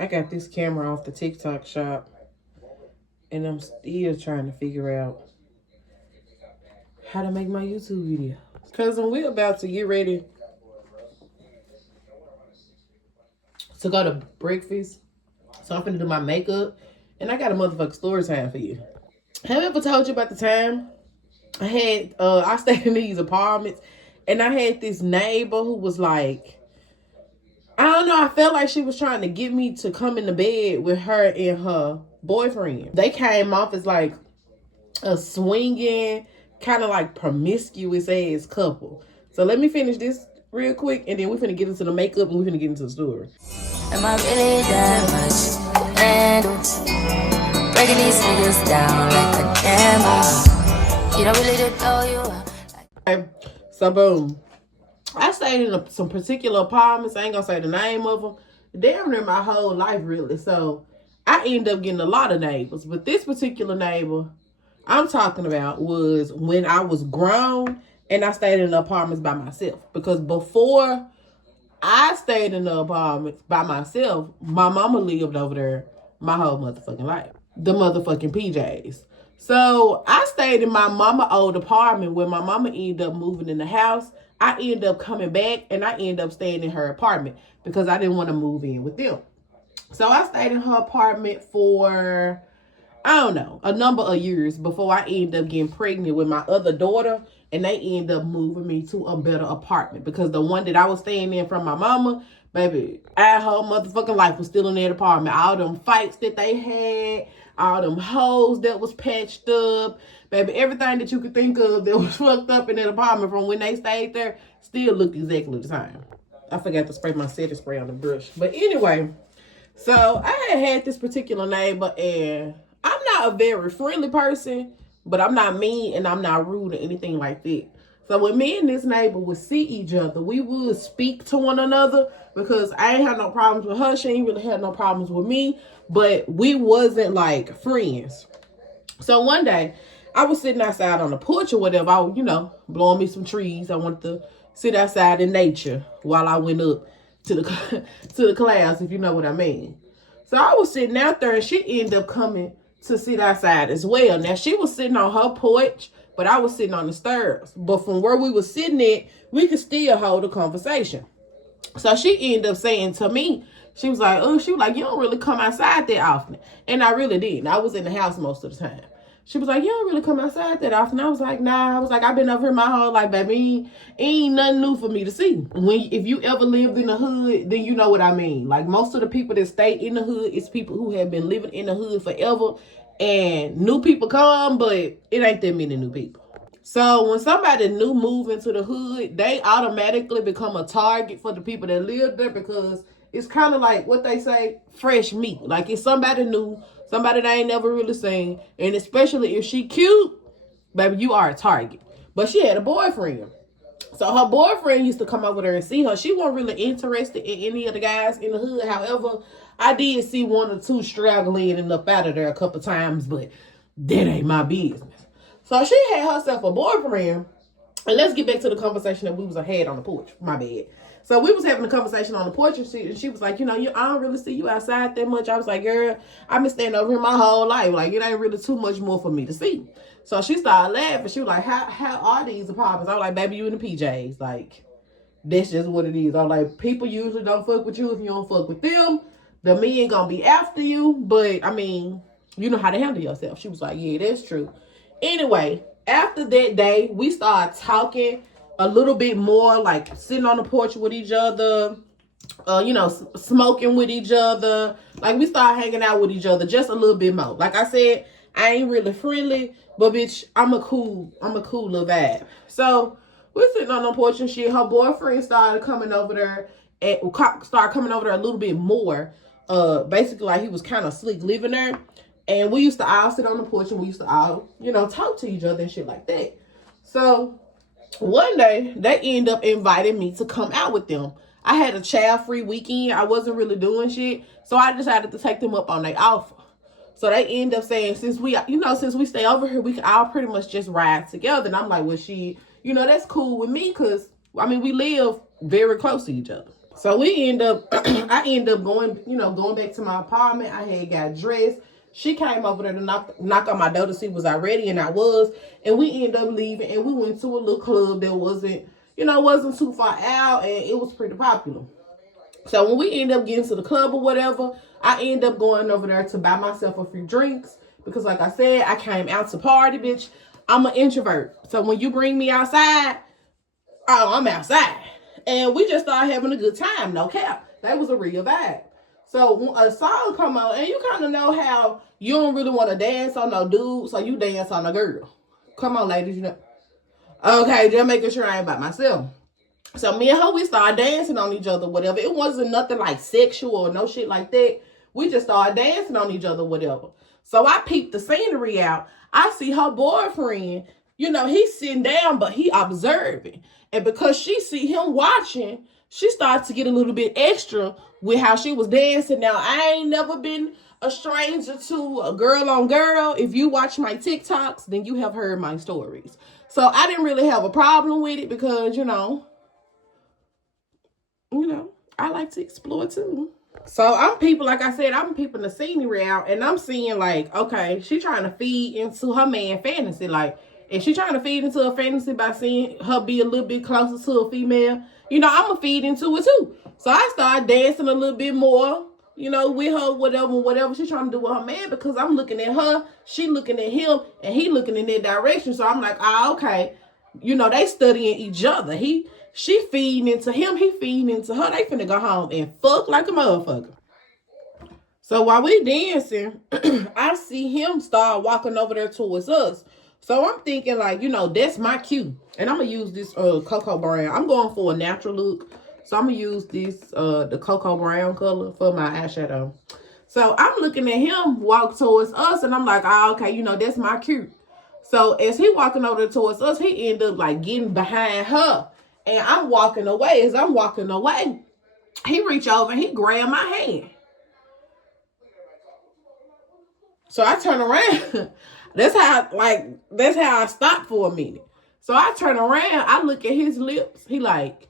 I got this camera off the TikTok shop, and I'm still trying to figure out how to make my YouTube video. Cousin, we're about to get ready to go to breakfast. So I'm finna do my makeup, and I got a motherfucking story time for you. Have I ever told you about the time I stayed in these apartments, and I had this neighbor who was like, I don't know, I felt like she was trying to get me to come in the bed with her and her boyfriend. They came off as like a swinging, kind of like promiscuous ass couple. So let me finish this real quick, and then we're finna get into the makeup, and we're finna get into the story. Am I really that much to handle? Breaking these niggas down like a camel. You don't really know you. Okay, so boom. I stayed in some particular apartments. I ain't gonna say the name of them. Damn near my whole life, really. So I ended up getting a lot of neighbors. But this particular neighbor I'm talking about was when I was grown and I stayed in the apartments by myself. Because before I stayed in the apartments by myself, my mama lived over there my whole motherfucking life. The motherfucking PJs. So I stayed in my mama old apartment when my mama ended up moving in the house. I ended up coming back and I ended up staying in her apartment because I didn't want to move in with them. So I stayed in her apartment for, I don't know, a number of years before I ended up getting pregnant with my other daughter, and they ended up moving me to a better apartment because the one that I was staying in from my mama, baby, our whole motherfucking life was still in that apartment. All them fights that they had, all them hoes that was patched up, baby, everything that you could think of that was fucked up in that apartment from when they stayed there still looked exactly the same. I forgot to spray my setting spray on the brush. But anyway, so I had this particular neighbor, and I'm not a very friendly person, but I'm not mean and I'm not rude or anything like that. So when me and this neighbor would see each other, we would speak to one another because I ain't had no problems with her. She ain't really had no problems with me, but we wasn't like friends. So one day I was sitting outside on the porch or whatever. I was, blowing me some trees. I wanted to sit outside in nature while I went up to the to the class, if you know what I mean. So I was sitting out there, and she ended up coming to sit outside as well. Now, she was sitting on her porch, but I was sitting on the stairs. But from where we were sitting at, we could still hold a conversation. So she ended up saying to me, she was like, you don't really come outside that often. And I really didn't. I was in the house most of the time. She was like, you don't really come outside that often. I was like, nah. I was like, I've been over here my whole life, baby. Ain't nothing new for me to see. If you ever lived in the hood, then you know what I mean. Like, most of the people that stay in the hood is people who have been living in the hood forever. And new people come, but it ain't that many new people. So when somebody new move into the hood, they automatically become a target for the people that live there because it's kind of like what they say, fresh meat. Like, it's somebody new, somebody they ain't never really seen. And especially if she cute, baby, you are a target. But she had a boyfriend. So her boyfriend used to come over there and see her. She wasn't really interested in any of the guys in the hood. However, I did see one or two straggling and up out of there a couple times, but that ain't my business. So she had herself a boyfriend. And let's get back to the conversation that we was had on the porch. My bad. So we was having a conversation on the porch, and she was like, I don't really see you outside that much. I was like, girl, I've been standing over here my whole life. Like, it ain't really too much more for me to see. So she started laughing. She was like, how are these apartments? I was like, baby, you in the PJs. Like, that's just what it is. I'm like, people usually don't fuck with you if you don't fuck with them. The men gonna be after you. But, I mean, you know how to handle yourself. She was like, yeah, that's true. Anyway, after that day, we started talking a little bit more, like sitting on the porch with each other, smoking with each other. Like, we started hanging out with each other just a little bit more. Like I said, I ain't really friendly, but bitch, I'm a cool little vibe. So we're sitting on the porch and shit. Her boyfriend started coming over there a little bit more. Basically, like, he was kind of slick living there. And we used to all sit on the porch and we used to all, talk to each other and shit like that. So one day they end up inviting me to come out with them. I had a child-free weekend. I wasn't really doing shit. So I decided to take them up on their offer. So they end up saying, since we stay over here, we can all pretty much just ride together. And I'm like, well, that's cool with me because, we live very close to each other. So we end up, I end up going, going back to my apartment. I had got dressed. She came over there to knock on my door to see was I ready, and I was. And we ended up leaving, and we went to a little club that wasn't too far out, and it was pretty popular. So when we end up getting to the club or whatever, I end up going over there to buy myself a few drinks. Because like I said, I came out to party, bitch. I'm an introvert. So when you bring me outside, I'm outside. And we just started having a good time, no cap. That was a real vibe. So when a song come on, and you kind of know how you don't really want to dance on no dude, so you dance on a girl. Come on, ladies, Okay, just making sure I ain't by myself. So me and her, we started dancing on each other, whatever. It wasn't nothing like sexual or no shit like that. We just started dancing on each other, whatever. So I peeped the scenery out. I see her boyfriend, he's sitting down, but he observing. And because she see him watching, she started to get a little bit extra with how she was dancing. Now, I ain't never been a stranger to a girl on girl. If you watch my TikToks, then you have heard my stories. So I didn't really have a problem with it because, I like to explore too. So I'm peeping the scenery out, and I'm seeing like, okay, she trying to feed into her man fantasy. Like, if she trying to feed into a fantasy by seeing her be a little bit closer to a female, I'm going to feed into it too. So I started dancing a little bit more, with her, whatever she's trying to do with her man, because I'm looking at her, she looking at him, and he looking in that direction. So I'm like, okay, they studying each other. She feeding into him, he feeding into her. They finna go home and fuck like a motherfucker. So while we dancing, I see him start walking over there towards us. So I'm thinking like, that's my cue. And I'm going to use this cocoa brown. I'm going for a natural look. So I'm going to use this, the cocoa brown color for my eyeshadow. So I'm looking at him walk towards us, and I'm like, okay, that's my cue. So as he walking over towards us, he end up like getting behind her. And I'm walking away. As I'm walking away, he reach over and he grab my hand. So I turn around. That's how I stopped for a minute. So I turn around. I look at his lips. He like.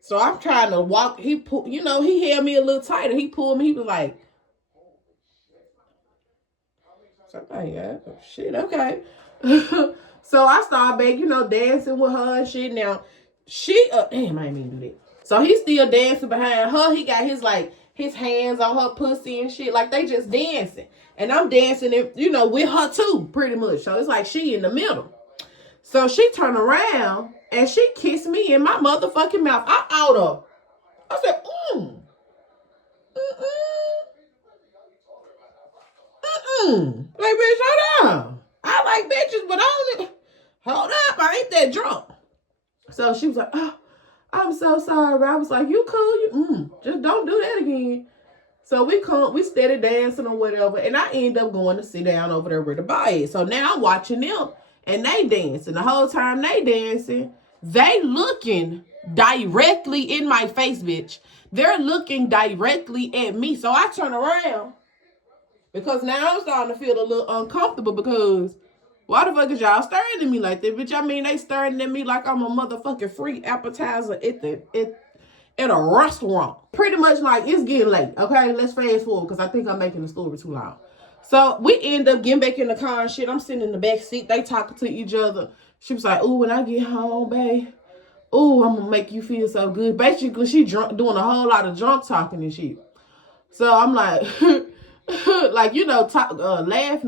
So I'm trying to walk. He pulled, he held me a little tighter. He pulled me. He was like. Yeah, shit, okay. So I started back, dancing with her and shit. Now, damn, I didn't mean to do that. So he's still dancing behind her. He got his hands on her pussy and shit. Like, they just dancing. And I'm dancing, with her too, pretty much. So it's like she in the middle. So she turned around and she kissed me in my motherfucking mouth. I said, Like, bitch, hold on. I like bitches, but hold up, I ain't that drunk. So she was like, oh, I'm so sorry. I was like, you cool? Just don't do that again. So we started dancing or whatever, and I end up going to sit down over there with the body. So now I'm watching them, and they dancing. The whole time they dancing, they looking directly in my face, bitch. They're looking directly at me. So I turn around. Because now I'm starting to feel a little uncomfortable because why the fuck is y'all staring at me like that? Bitch, I mean, they staring at me like I'm a motherfucking free appetizer at a restaurant. Pretty much like it's getting late. Okay, let's fast forward because I think I'm making the story too long. So we end up getting back in the car and shit. I'm sitting in the back seat. They talking to each other. She was like, ooh, when I get home, babe. Ooh, I'm going to make you feel so good. Basically, she drunk, doing a whole lot of drunk talking and shit. So I'm like... laughing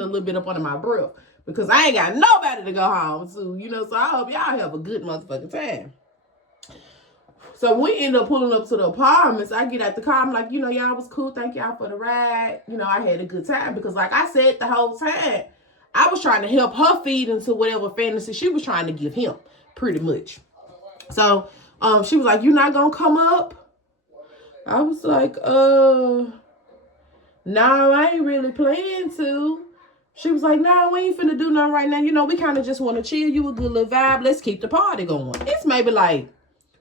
a little bit up under my breath because I ain't got nobody to go home to, so I hope y'all have a good motherfucking time. So we end up pulling up to the apartments. I get out the car. I'm like, y'all was cool. Thank y'all for the ride. I had a good time because like I said the whole time, I was trying to help her feed into whatever fantasy she was trying to give him pretty much. So she was like, you not going to come up? I was like, no, I ain't really planning to. She was like, no, we ain't finna do nothing right now. We kind of just want to chill. You a good little vibe. Let's keep the party going. It's maybe like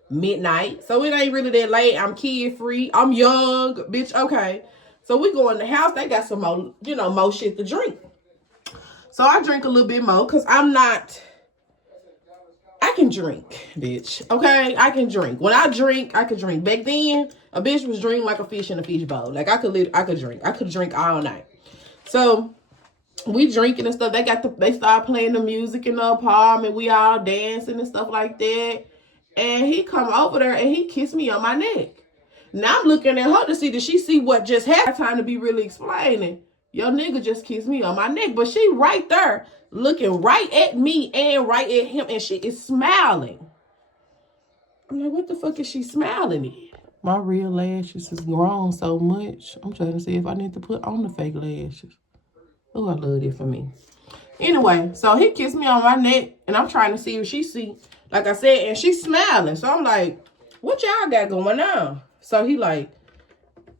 midnight. So it ain't really that late. I'm kid free. I'm young, bitch. Okay. So we go in the house. They got some more, more shit to drink. So I drink a little bit more because I'm not I can drink, bitch. Okay, I can drink. When I drink, I could drink. Back then, a bitch was drinking like a fish in a fish bowl. Like I could drink. I could drink all night. So we drinking and stuff. They started playing the music in the apartment. We all dancing and stuff like that. And he come over there and he kissed me on my neck. Now I'm looking at her to see, did she see what just happened? Time to be really explaining. Your nigga just kissed me on my neck. But she right there looking right at me and right at him. And she is smiling. I'm like, what the fuck is she smiling at? My real lashes has grown so much. I'm trying to see if I need to put on the fake lashes. Oh, I love it for me. Anyway, so he kissed me on my neck. And I'm trying to see if she see. Like I said, and she's smiling. So I'm like, what y'all got going on? So he like,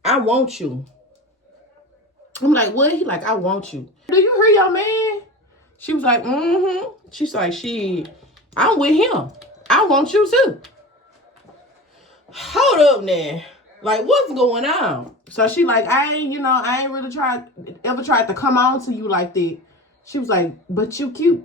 I want you. I'm like, what? He like, I want you. Do you hear your man? She was like, mm-hmm. She's like, I'm with him. I want you too. Hold up now. Like, what's going on? So she like, I ain't really ever tried to come on to you like that. She was like, but you cute.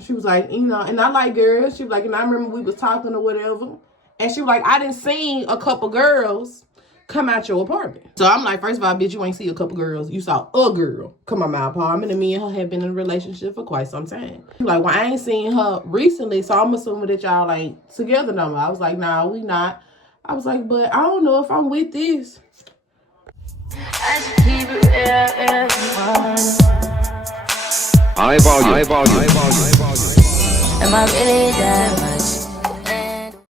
She was like, and I like girls. She was like, and I remember we was talking or whatever. And she was like, I done seen a couple girls come out your apartment. So I'm like, first of all, bitch, you ain't see a couple girls. You saw a girl come out my apartment. And me and her have been in a relationship for quite some time. She was like, well, I ain't seen her recently. So I'm assuming that y'all ain't together no more. I was like, nah, we not. I was like, but I don't know if I'm with this. I just keep it real, High volume. Am I really that much?